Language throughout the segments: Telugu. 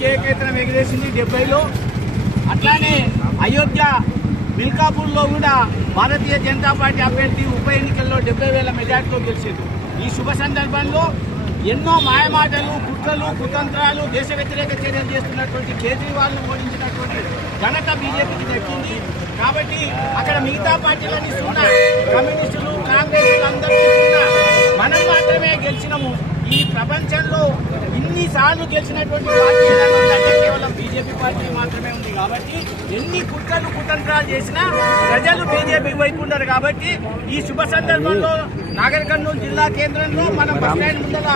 కేకేతనం ఎగిరేసింది డెబ్బైలో. అట్లానే అయోధ్య మిల్కాపూర్లో కూడా భారతీయ జనతా పార్టీ అభ్యర్థి ఉప ఎన్నికల్లో డెబ్బై వేల మెజార్టీతో గెలిచింది. ఈ శుభ సందర్భంలో ఎన్నో మాయమాటలు కుట్రలు కుతంత్రాలు దేశ వ్యతిరేక చర్యలు చేస్తున్నటువంటి కేజ్రీవాల్ను ఓడించినటువంటి ఘనత బీజేపీకి దక్కింది. కాబట్టి అక్కడ మిగతా పార్టీలన్నీ సున్నా. కమ్యూనిస్టులు గెలిచినాము. ఈ ప్రపంచంలో ఇన్నిసార్లు గెలిచినటువంటి పార్టీ కేవలం బీజేపీ పార్టీ మాత్రమే ఉంది కాబట్టి ఎన్ని కుట్రలు కుతంత్రాలు చేసినా ప్రజలు బీజేపీ వైపు ఉన్నారు కాబట్టి ఈ శుభ సందర్భంలో నాగర్ కర్నూలు జిల్లా కేంద్రంలో మనం బస్ స్టాండ్ ముందర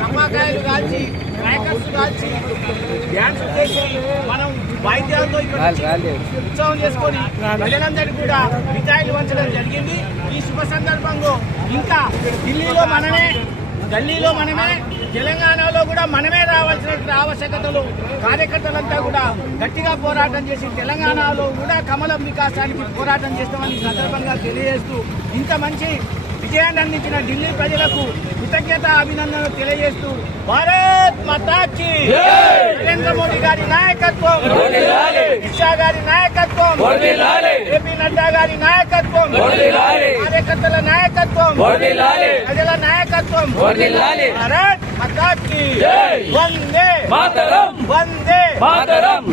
టమాకాయలు కాల్చి క్రాకర్స్ కాల్చి డ్యాన్స్ చేసి మనం వాయిద్యాలతో ఉత్సవం చేసుకొని ప్రజలందరికీ కూడా మిఠాయిలు వంచడం జరిగింది. ఈ శుభ సందర్భంలో ఇంకా ఢిల్లీలో మనమే ఢిల్లీలో మనమే తెలంగాణలో కూడా మనమే రావాల్సినటువంటి ఆవశ్యకతలు కార్యకర్తలంతా కూడా గట్టిగా పోరాటం చేసి తెలంగాణలో కూడా కమలం వికాసానికి పోరాటం చేస్తామని సందర్భంగా తెలియజేస్తూ ఇంత మంచి విజయాన్ని అందించిన ఢిల్లీ ప్రజలకు కృతజ్ఞత అభినందనలు తెలియజేస్తూ భారత్ మాతాకి గారి నాయకత్వం షా గారి నాయకత్వం ఏపీ నడ్డా గారి నాయకత్వం కార్యకర్తల నాయకత్వం ప్రజల నాయకత్వం భారత్ మాతాకి వందే మాతరం వందే మాతరం